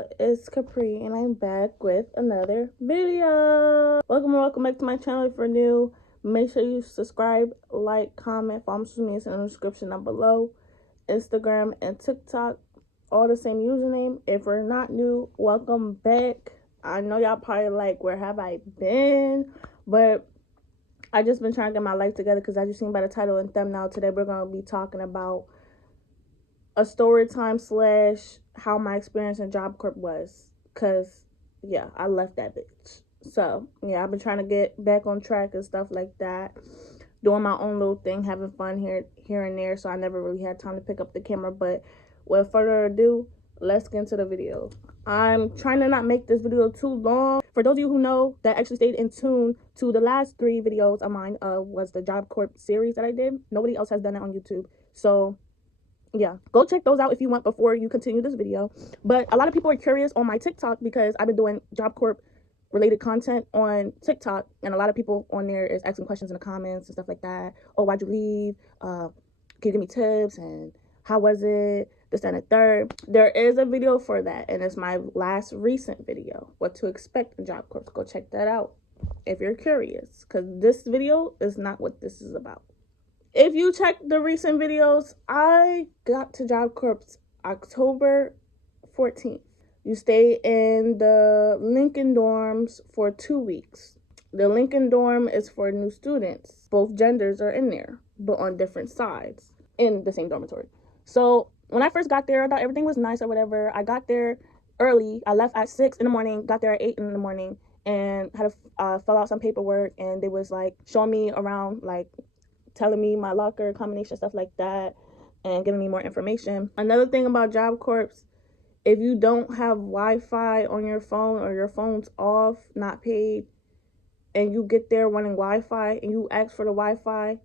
y'all, it's Capri and I'm back with another video. Welcome back to my channel. If you're new, make sure you subscribe, like, comment, follow me in the description down below. Instagram and TikTok, all the same username. If you're not new, welcome back. I know y'all probably like, where have I been? But I just been trying to get my life together, because as you seen by the title and thumbnail, today we're going to be talking about a story time / how my experience in Job Corp was, because yeah, I left that bitch. So yeah, I've been trying to get back on track and stuff like that, doing my own little thing, having fun here and there. So I never really had time to pick up the camera. But without further ado, let's get into the video. I'm trying to not make this video too long. For those of you who know, that actually stayed in tune to the last 3 videos of mine, was the Job Corp series that I did. Nobody else has done it on YouTube, so yeah, go check those out if you want before you continue this video. But a lot of people are curious on my TikTok, because I've been doing Job Corp related content on TikTok, and a lot of people on there is asking questions in the comments and stuff like that. Oh, why'd you leave? Can you give me tips? And how was it? This, that, and the third. There is a video for that, and it's my last recent video, what to expect in Job Corp. Go check that out if you're curious, because this video is not what this is about. If you check the recent videos, I got to Job Corps October 14th. You stay in the Lincoln dorms for 2 weeks. The Lincoln dorm is for new students. Both genders are in there, but on different sides in the same dormitory. So when I first got there, I thought everything was nice or whatever. I got there early. I left at 6 in the morning, got there at 8 in the morning, and had to fill out some paperwork. And they was like showing me around, like telling me my locker combination, stuff like that, and giving me more information. Another thing about Job Corps, if you don't have Wi-Fi on your phone, or your phone's off, not paid, and you get there running Wi-Fi and you ask for the Wi-Fi,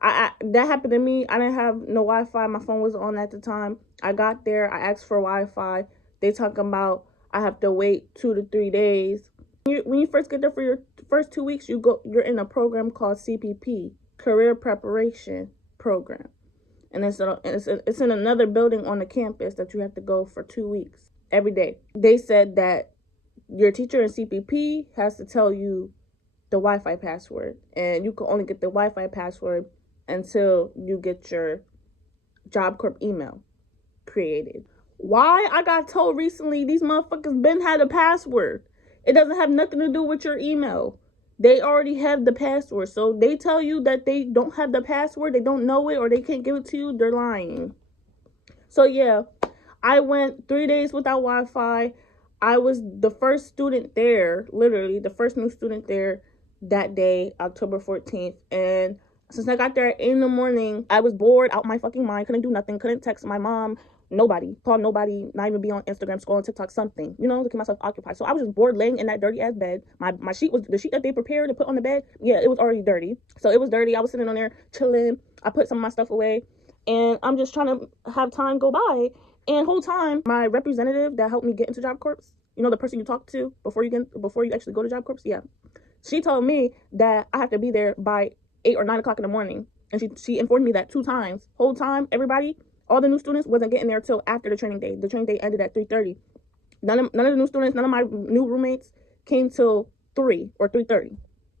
that happened to me. I didn't have no Wi-Fi. My phone was on at the time. I got there, I asked for Wi-Fi. They talking about I have to wait 2 to 3 days. When you first get there for your first 2 weeks, you're in a program called CPP, Career Preparation Program, and it's in another building on the campus that you have to go for 2 weeks every day. They said that your teacher in CPP has to tell you the Wi-Fi password, and you can only get the Wi-Fi password until you get your Job Corp email created. Why? I got told recently these motherfuckers been had a password. It doesn't have nothing to do with your email. They already have the password. So they tell you that they don't have the password, they don't know it, or they can't give it to you, they're lying. So yeah, I went 3 days without Wi-Fi. I was the first student there, literally the first new student there that day, October 14th. And since I got there at 8 in the morning, I was bored out my fucking mind. Couldn't do nothing. Couldn't text my mom. Nobody. Call nobody. Not even be on Instagram, scrolling TikTok, something. You know, to keep myself occupied. So I was just bored laying in that dirty ass bed. My sheet was, the sheet that they prepared to put on the bed, yeah, it was already dirty. So it was dirty. I was sitting on there chilling. I put some of my stuff away. And I'm just trying to have time go by. And whole time, my representative that helped me get into Job Corps, you know, the person you talk to before you actually go to Job Corps, yeah, she told me that I have to be there by 8 or 9 o'clock in the morning. And she informed me that 2 times. Whole time, everybody, all the new students wasn't getting there till after the training day. The training day ended at 3:30. None of the new students, none of my new roommates came till 3 or 3:30.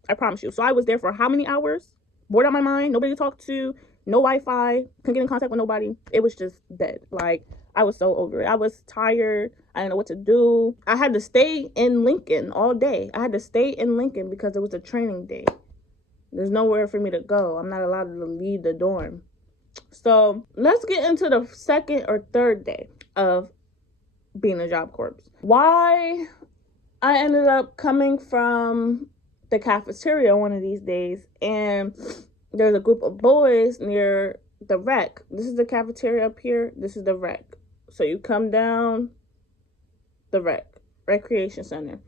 I promise you. So I was there for how many hours? Bored out my mind, nobody to talk to, no Wi-Fi, couldn't get in contact with nobody. It was just dead. Like, I was so over it. I was tired. I didn't know what to do. I had to stay in Lincoln all day. I had to stay in Lincoln because it was a training day. There's nowhere for me to go. I'm not allowed to leave the dorm. So let's get into the second or third day of being a Job Corps. Why I ended up coming from the cafeteria one of these days, and there's a group of boys near the rec. This is the cafeteria up here. This is the rec. So you come down the recreation center.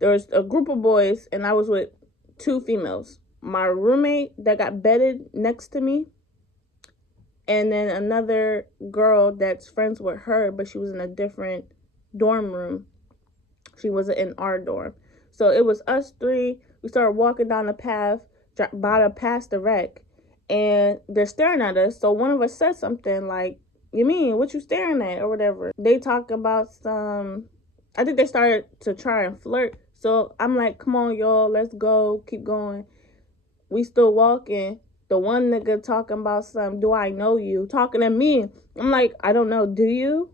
There was a group of boys, and I was with 2 females. My roommate that got bedded next to me, and then another girl that's friends with her, but she was in a different dorm room. She wasn't in our dorm. So it was us 3. We started walking down the path, about to pass the rec, and they're staring at us. So one of us said something like, You mean, what you staring at or whatever? They talk about some, I think they started to try and flirt. So I'm like, come on, y'all, let's go, keep going. We still walking. The one nigga talking about some, do I know you? Talking to me. I'm like, I don't know, do you?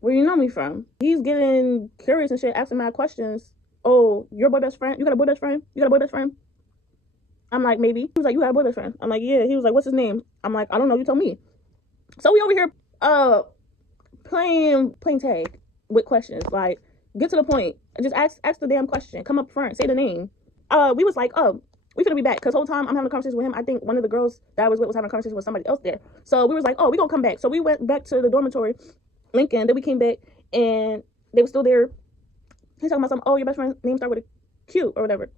Where you know me from? He's getting curious and shit, asking mad questions. Oh, your boy best friend? You got a boy best friend? You got a boy best friend? I'm like, maybe. He was like, you got a boy best friend? I'm like, yeah. He was like, what's his name? I'm like, I don't know, you tell me. So we over here playing tag with questions. Like, get to the point. Just ask the damn question. Come up front, say the name. We was like, oh, we finna be back. Cause the whole time I'm having a conversation with him, I think one of the girls that I was with was having a conversation with somebody else there. So we was like, oh, we gonna come back. So we went back to the dormitory, Lincoln. Then we came back and they were still there. He's talking about something, oh, your best friend's name started with a Q or whatever.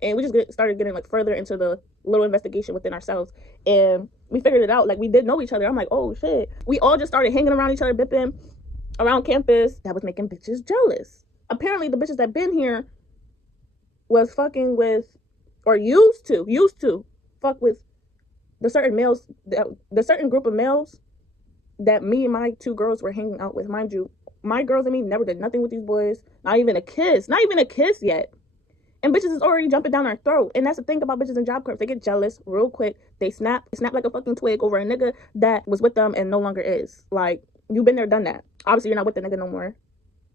And we just started getting like further into the little investigation within ourselves. And we figured it out. Like, we did know each other. I'm like, oh shit. We all just started hanging around each other, bipping around campus. That was making bitches jealous. Apparently the bitches that been here was fucking with, or used to fuck with the certain males, the certain group of males that me and my two girls were hanging out with. Mind you, my girls and me never did nothing with these boys. Not even a kiss yet. And bitches is already jumping down our throat. And that's the thing about bitches in job corps. They get jealous real quick. They snap like a fucking twig over a nigga that was with them and no longer is. Like, you've been there, done that. Obviously, you're not with the nigga no more.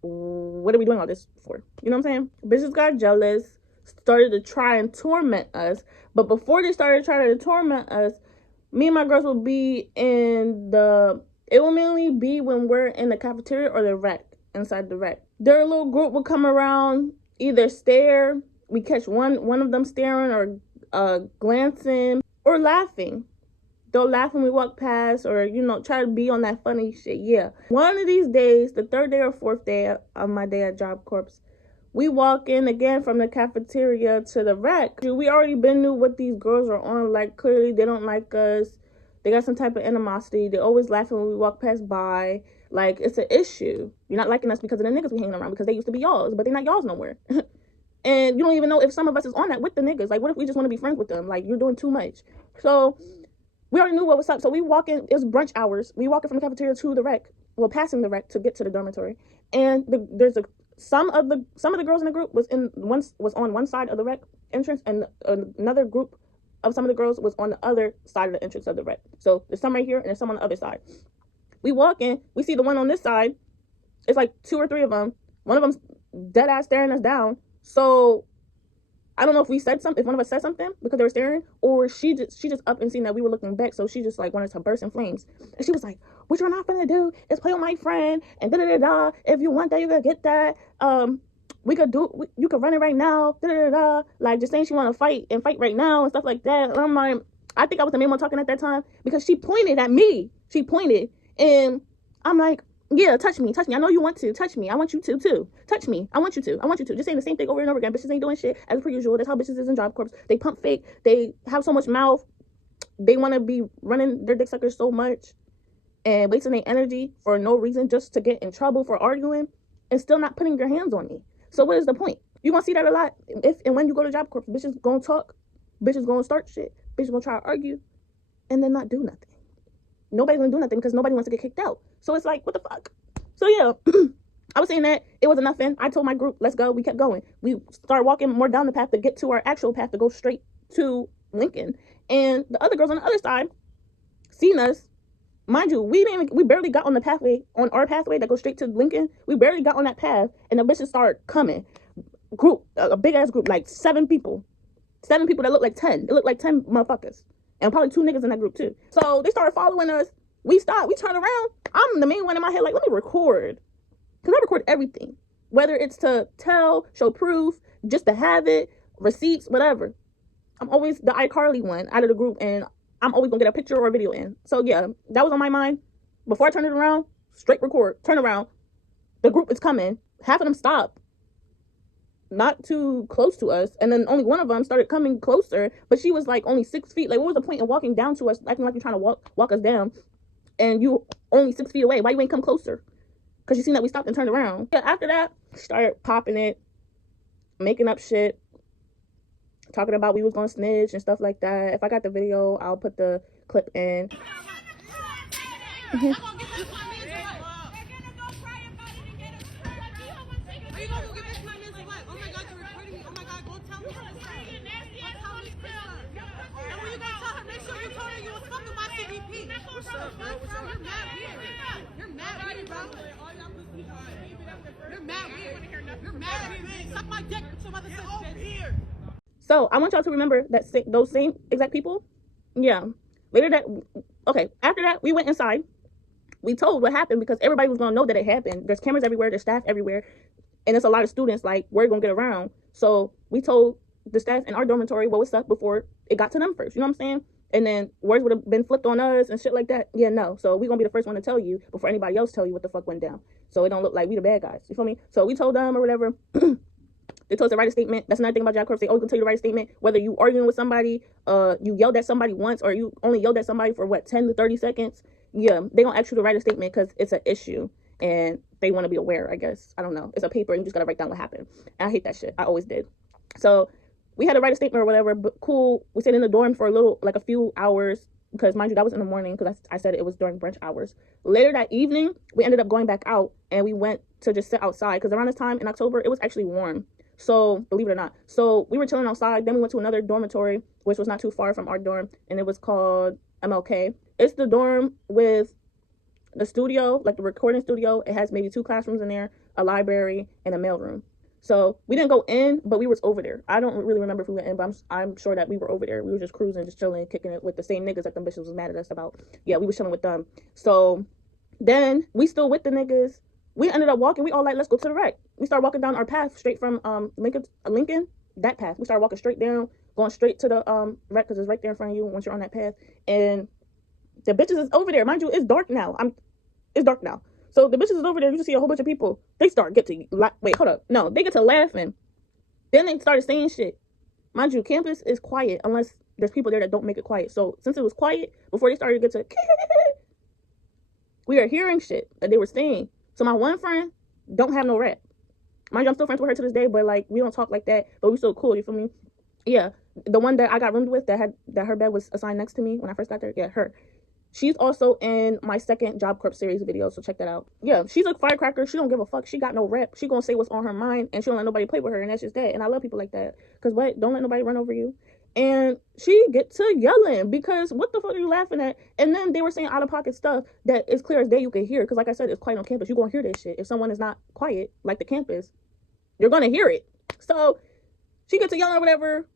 What are we doing all this for? You know what I'm saying? Bitches got jealous, started to try and torment us. But before they started trying to torment us, me and my girls will be in the, it will mainly be when we're in the cafeteria or the rec, inside the rec. Their little group will come around, either stare, we catch one of them staring or glancing or laughing. They'll laugh when we walk past, or, you know, try to be on that funny shit. Yeah. One of these days, the third day or fourth day of my day at Job Corps, we walk in again from the cafeteria to the rec. We already been knew what these girls are on. Like, clearly they don't like us. They got some type of animosity. They always laughing when we walk past by. Like, it's an issue. You're not liking us because of the niggas we hanging around, because they used to be y'alls, but they're not y'alls nowhere. And you don't even know if some of us is on that with the niggas. Like, what if we just want to be friends with them? Like, you're doing too much. So we already knew what was up. So we walk in, it was brunch hours. We walk in from the cafeteria to the rec, well, passing the rec to get to the dormitory. And there's some of the girls in the group was on one side of the rec entrance, and another group of some of the girls was on the other side of the entrance of the rec. So there's some right here and there's some on the other side. We walk in, we see the one on this side. It's like two or three of them. One of them's dead ass staring us down. So I don't know if one of us said something because they were staring, or she just up and seen that we were looking back, so she just like wanted to burst in flames. And she was like, what you're not gonna do is play with my friend and da-da-da-da. If you want that, you could get that. You could run it right now, da-da-da-da. Like, just saying she want to fight right now and stuff like that. And I'm like, I think I was the main one talking at that time, because she pointed at me. She pointed, and I'm like, yeah, touch me. I know you want to. Touch me. I want you to, too. Touch me. I want you to. Just saying the same thing over and over again. Bitches ain't doing shit as per usual. That's how bitches is in Job Corps. They pump fake. They have so much mouth. They want to be running their dick suckers so much and wasting their energy for no reason, just to get in trouble for arguing and still not putting your hands on me. So what is the point? You're going to see that a lot. If and when you go to Job Corps, bitches going to talk. Bitches going to start shit. Bitches going to try to argue and then not do nothing. Nobody's going to do nothing because nobody wants to get kicked out. So it's like, what the fuck? So yeah, I was saying that it wasn't nothing. I told my group, let's go. We kept going. We started walking more down the path to get to our actual path to go straight to Lincoln. And the other girls on the other side seen us. Mind you, we barely got on the pathway, on our pathway that goes straight to Lincoln. We barely got on that path, and the bitches started coming. Group, a big ass group, like 7 people. 7 people that look like 10. It looked like 10 motherfuckers. And probably 2 niggas in that group too. So they started following us. We stopped. We turned around. I'm the main one in my head, like, let me record. Because I record everything. Whether it's to tell, show proof, just to have it, receipts, whatever. I'm always the iCarly one out of the group, and I'm always going to get a picture or a video in. So, yeah, that was on my mind. Before I turned it around, straight record. Turn around. The group is coming. Half of them stopped. Not too close to us, and then only one of them started coming closer, but she was like only 6 feet. Like, what was the point in walking down to us, acting like you're trying to walk us down, and you only 6 feet away? Why you ain't come closer? Because you seen that we stopped and turned around. Yeah, after that, started popping it, making up shit, talking about we was gonna snitch and stuff like that. If I got the video, I'll put the clip in. So I want y'all to remember that those same exact people. Yeah. Later that, okay, after that, we went inside. We told what happened because everybody was gonna know that it happened. There's cameras everywhere, there's staff everywhere, and it's a lot of students. Like, we're gonna get around. So we told the staff in our dormitory what was up before it got to them first. You know what I'm saying? And then words would have been flipped on us and shit like that. Yeah, no. So we gonna be the first one to tell you before anybody else tell you what the fuck went down. So it don't look like we the bad guys. You feel me? So we told them or whatever. They told us to write a statement. That's another thing about JOBCORPS. They always gonna tell you to write a statement. Whether you arguing with somebody, you yelled at somebody once, or you only yelled at somebody for what, 10 to 30 seconds. Yeah, they gonna ask you to write a statement because it's an issue and they want to be aware. I guess, I don't know. It's a paper and you just gotta write down what happened. And I hate that shit. I always did. So we had to write a statement or whatever. But cool. We stayed in the dorm for a few hours because, mind you, that was in the morning because I said it was during brunch hours. Later that evening, we ended up going back out and we went to just sit outside because around this time in October it was actually warm. So, believe it or not. So, we were chilling outside. Then we went to another dormitory, which was not too far from our dorm. And it was called MLK. It's the dorm with the studio, like the recording studio. It has maybe 2 classrooms in there, a library, and a mailroom. So, we didn't go in, but we was over there. I don't really remember if we went in, but I'm sure that we were over there. We were just cruising, just chilling, kicking it with the same niggas that them bitches was mad at us about. Yeah, we was chilling with them. So, then we still with the niggas. We ended up walking. We all like, let's go to the rec. We started walking down our path straight from Lincoln, that path. We started walking straight down, going straight to the rec because it's right there in front of you once you're on that path. And the bitches is over there. Mind you, it's dark now. It's dark now. So the bitches is over there. You can see a whole bunch of people. They wait, hold up. No, they get to laughing. Then they started saying shit. Mind you, campus is quiet unless there's people there that don't make it quiet. So since it was quiet, before they started to get to we are hearing shit that they were saying. So my one friend don't have no rep. Mind you, I'm still friends with her to this day, but like we don't talk like that. But we still cool, you feel me? Yeah. The one that I got roomed with that her bed was assigned next to me when I first got there. Yeah, her. She's also in my second JOBCORPS series video, so check that out. Yeah, she's a firecracker. She don't give a fuck. She got no rep. She gonna say what's on her mind, and she don't let nobody play with her, and that's just that. And I love people like that. Cause what? Don't let nobody run over you. And she get to yelling because what the fuck are you laughing at? And then they were saying out of pocket stuff that is clear as day you can hear. Because like I said, it's quiet on campus. You're going to hear this shit. If someone is not quiet, like the campus, you're going to hear it. So she gets to yelling or whatever.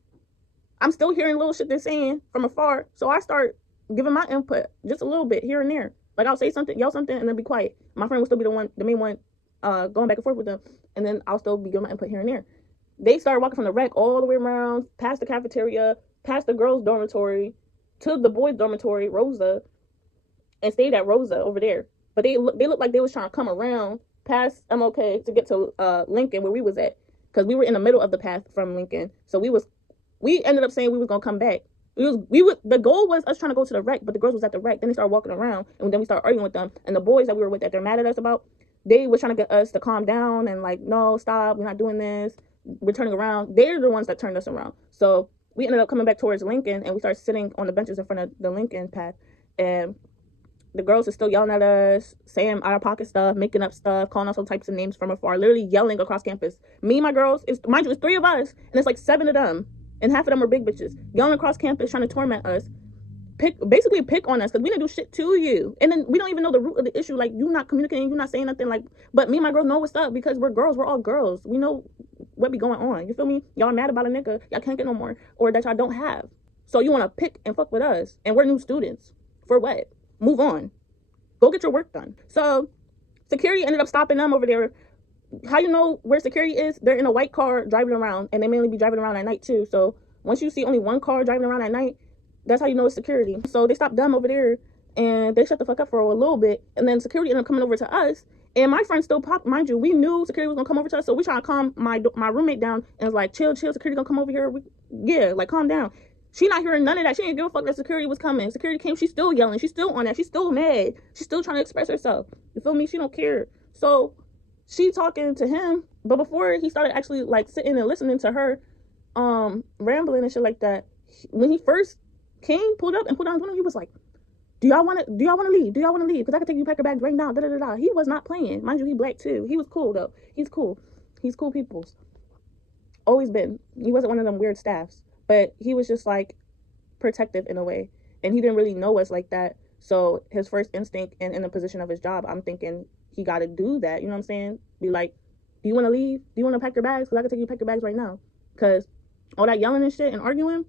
I'm still hearing little shit they're saying from afar. So I start giving my input just a little bit here and there. Like I'll say something, yell something, and then be quiet. My friend will still be the main one going back and forth with them. And then I'll still be giving my input here and there. They started walking from the rec all the way around, past the cafeteria, past the girls' dormitory, to the boys' dormitory, Rosa, and stayed at Rosa over there. But they looked like they was trying to come around past MLK to get to Lincoln, where we was at, because we were in the middle of the path from Lincoln. So we ended up saying we was gonna come back. The goal was us trying to go to the rec, but the girls was at the rec. Then they started walking around, and then we started arguing with them. And the boys that we were with that they're mad at us about, they were trying to get us to calm down and like, no, stop, we're not doing this. We're turning around. They're the ones that turned us around. So we ended up coming back towards Lincoln, and we started sitting on the benches in front of the Lincoln path. And the girls are still yelling at us, saying out of pocket stuff, making up stuff, calling us all types of names from afar, literally yelling across campus. Me and my girls, mind you, it's 3 of us, and it's like 7 of them, and half of them are big bitches, yelling across campus, trying to torment us. Basically pick on us because we didn't do shit to you, and then we don't even know the root of the issue. Like, you not communicating, you not saying nothing. Like, but me and my girls know what's up because we're girls. We're all girls. We know what be going on. You feel me? Y'all mad about a nigga y'all can't get no more, or that y'all don't have. So you want to pick and fuck with us, and we're new students. For what? Move on. Go get your work done. So security ended up stopping them over there. How you know where security is? They're in a white car driving around, and they mainly be driving around at night too. So once you see only one car driving around at night, that's how you know it's security. So they stopped them over there, and they shut the fuck up for a little bit. And then security ended up coming over to us. And my friend still popped. Mind you, we knew security was gonna come over to us, so we trying to calm my roommate down and was like, chill, security gonna come over here. Like, calm down. She not hearing none of that. She didn't give a fuck that security was coming. Security came. She's still yelling. She's still on that. She's still mad. She's still trying to express herself. You feel me? She don't care. So she talking to him, but before he started actually like sitting and listening to her, rambling and shit like that, when he first came, pulled up and put on, he was like, do y'all want to leave? Do y'all want to leave? Because I can take you pack your bags right now. Da, da, da, da. He was not playing. Mind you, he black too. He was cool though. He's cool. He's cool peoples. Always been. He wasn't one of them weird staffs. But he was just like protective in a way. And he didn't really know us like that. So his first instinct and in the position of his job, I'm thinking he got to do that. You know what I'm saying? Be like, do you want to leave? Do you want to pack your bags? Because I can take you pack your bags right now. Because all that yelling and shit and arguing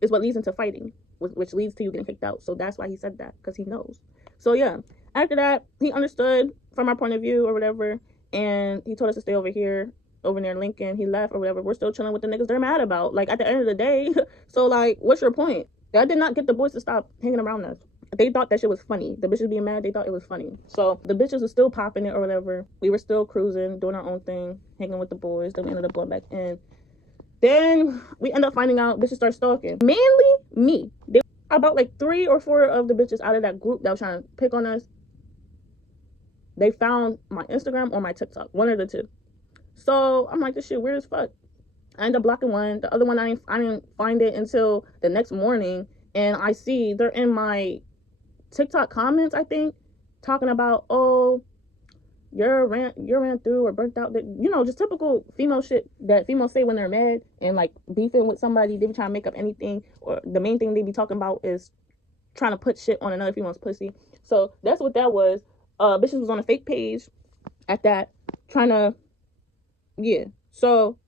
is what leads into fighting, which leads to you getting kicked out. So that's why he said that, because he knows. So yeah, after that, he understood from our point of view or whatever, and he told us to stay over here, over near Lincoln. He left or whatever. We're still chilling with the niggas they're mad about. Like, at the end of the day, so like, what's your point? That did not get the boys to stop hanging around us. They thought that shit was funny. The bitches being mad, they thought it was funny. So the bitches were still popping it or whatever. We were still cruising, doing our own thing, hanging with the boys. Then we ended up going back in. Then we end up finding out bitches start stalking. Mainly me. About like 3 or 4 of the bitches out of that group that was trying to pick on us, they found my Instagram or my TikTok. One of the two. So I'm like, this shit weird as fuck. I ended up blocking one. The other one, I didn't find it until the next morning. And I see they're in my TikTok comments, I think, talking about, oh, you're ran through or burnt out. You know, just typical female shit that females say when they're mad and like beefing with somebody. They be trying to make up anything, or the main thing they be talking about is trying to put shit on another female's pussy. So that's what that was. Bitches was on a fake page at that, trying to, yeah. So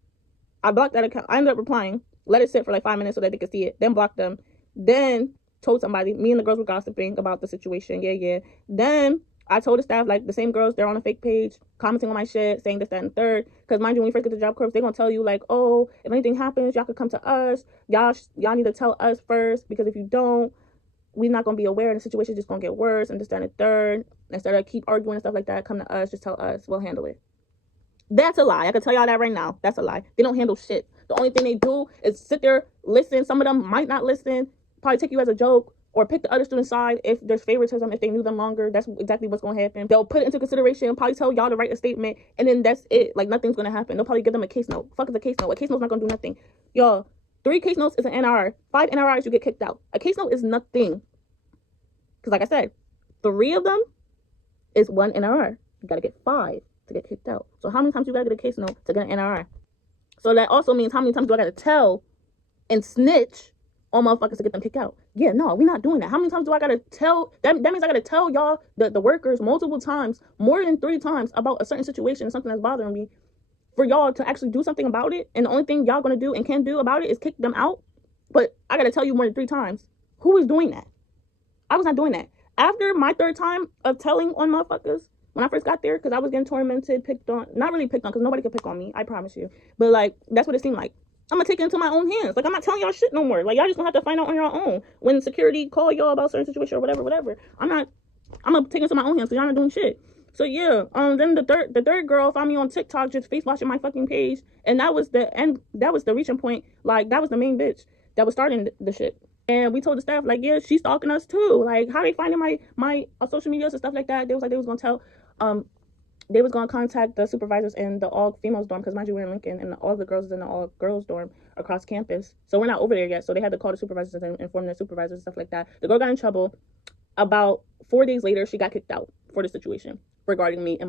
I blocked that account. I ended up replying, let it sit for like 5 minutes so that they could see it, then blocked them, then told somebody. Me and the girls were gossiping about the situation. Yeah. Then I told the staff, like, the same girls, they're on a fake page, commenting on my shit, saying this, that, and the third. Because mind you, when you first get to Job Corps, they're going to tell you, like, oh, if anything happens, y'all could come to us. Y'all need to tell us first, because if you don't, we're not going to be aware, and the situation just going to get worse, and this, that, and the third. Instead of keep arguing and stuff like that, come to us, just tell us. We'll handle it. That's a lie. I can tell y'all that right now. That's a lie. They don't handle shit. The only thing they do is sit there, listen. Some of them might not listen, probably take you as a joke, or pick the other student's side if there's favoritism, if they knew them longer. That's exactly what's going to happen. They'll put it into consideration, probably tell y'all to write a statement, and then that's it. Like, nothing's going to happen. They'll probably give them a case note. Fuck is a case note? A case note's not going to do nothing. Y'all, 3 case notes is an NR. 5 NRIs, you get kicked out. A case note is nothing. Because like I said, 3 of them is 1 NRR. You got to get 5 to get kicked out. So how many times you got to get a case note to get an NRR? So that also means how many times do I got to tell and snitch on motherfuckers to get them kicked out? Yeah, no, we're not doing that. How many times do I got to tell? That means I got to tell y'all, the workers, multiple times, more than 3 times about a certain situation and something that's bothering me, for y'all to actually do something about it. And the only thing y'all going to do and can do about it is kick them out. But I got to tell you more than 3 times. Who is doing that? I was not doing that. After my 3rd time of telling on motherfuckers, when I first got there, because I was getting tormented, picked on, not really picked on, because nobody could pick on me, I promise you. But like, that's what it seemed like. I'm gonna take it into my own hands. Like, I'm not telling y'all shit no more. Like, y'all just gonna have to find out on your own. When security call y'all about certain situation or whatever. I'm gonna take it into my own hands, because y'all not doing shit. So yeah, then the third girl found me on TikTok just face washing my fucking page, and that was the end. That was the reaching point. Like, that was the main bitch that was starting the shit. And we told the staff, like, yeah, she's stalking us too. Like, how they finding my social medias and stuff like that? They was like, they was gonna tell, they was gonna contact the supervisors in the all females dorm, because mind you, we're in Lincoln, and all the girls is in the all girls dorm across campus. So we're not over there yet. So they had to call the supervisors and inform their supervisors and stuff like that. The girl got in trouble. About 4 days later, she got kicked out for the situation regarding me and